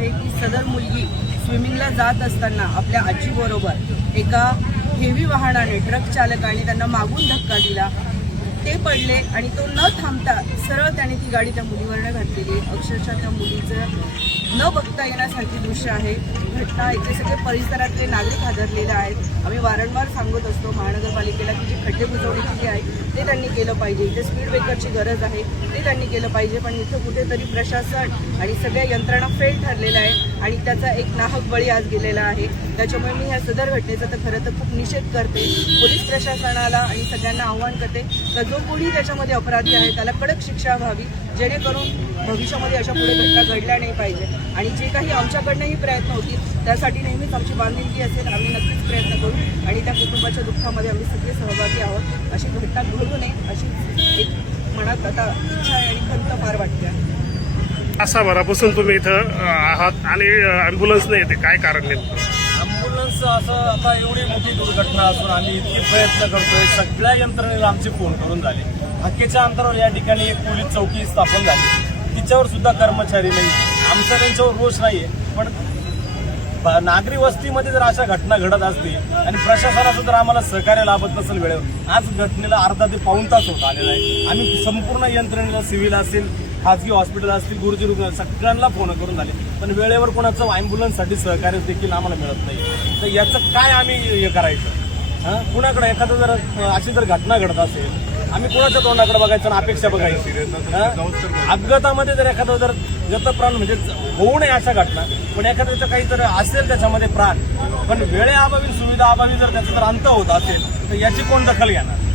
आहे की सदर मुलगी स्विमिंगला जात असताना आपल्या आजीबरोबर एका हेवी वाहनाने ट्रक चालकाने त्यांना मागून धक्का दिला, ते पडले आणि तो न थांबता सरळ त्याने ती गाडी त्या मुलीवरनं घातलेली. अक्षरशः त्या मुलीचं न बघता येण्यासारखी दृश्य आहे. घटना इथे सगळे परिसरातले नागरिक हादरलेले आहेत. आम्ही वारंवार सांगत असतो महानगरपालिकेला की जे खड्डे बुजवण्याची जी आहे ते त्यांनी केलं पाहिजे, इथे स्पीड ब्रेकरची गरज आहे ते त्यांनी केलं पाहिजे. पण इथं कुठेतरी प्रशासन आणि सगळ्या यंत्रणा फेल ठरलेल्या आहे आणि त्याचा एक नाहक बळी आज गेलेला आहे. त्याच्यामुळे मी ह्या सदर घटनेचा तर खरं तर खूप निषेध करते. पोलीस प्रशासनाला आणि सगळ्यांना आव्हान करते तर जो कोणी त्याच्यामध्ये अपराधी आहे त्याला कडक शिक्षा व्हावी, जेणेकरून भविष्यामध्ये अशा पुढे घटना घडल्या नाही पाहिजे. आणि जे काही आमच्याकडनंही प्रयत्न होतील त्यासाठी नेहमीच आमची बांधिलकी असेल. आम्ही नक्कीच प्रयत्न करू आणि त्या कुटुंबाच्या दुःखामध्ये आम्ही सगळे सहभागी आहोत. अशी घटना घडू नये अशी एक मनात आता इच्छा आहे आणि खंत फार वाटते. तासाभरापासून तुम्ही इथं आहात आणि ॲम्ब्युलन्स नाही येते, काय कारण नेमकं? ॲम्ब्युलन्स असं आता एवढी मोठी दुर्घटना असून आम्ही इतके प्रयत्न करतोय, सगळ्या यंत्रणेला आमचे फोन करून झाले. हक्केच्या अंतरावर या ठिकाणी एक पोलीस चौकी स्थापन झाली, तिच्यावर सुद्धा कर्मचारी नाही. आमचा त्यांच्यावर रोष नाहीये, पण नागरी वस्तीमध्ये जर अशा घटना घडत असतील आणि प्रशासनाचं जर आम्हाला सहकार्य लाभत नसेल वेळेवर, आज घटनेला अर्धा ते पाऊण तास होत आलेला आहे. आम्ही संपूर्ण यंत्रणेला, सिव्हिल असेल, खाजगी हॉस्पिटल असतील, गुरुजी रुग्णालय सगळ्यांना फोन करून झाले, पण वेळेवर कोणाचं ॲम्ब्युलन्ससाठी सहकार्य देखील आम्हाला मिळत नाही. तर याचं काय आम्ही हे करायचं? कुणाकडे एखादं जर अशी जर घटना घडत असेल, आम्ही कोणाच्या तोंडाकडे बघायचं आणि अपेक्षा बघायची? अपघातामध्ये जर एखादं जर गतप्राण म्हणजे होऊ नये अशा घटना, पण एखाद्याचं काहीतरी असेल त्याच्यामध्ये प्राण, पण वेळेअभावी, सुविधा अभावी जर त्याचा जर अंत होत असेल तर याची कोण दखल घेणार?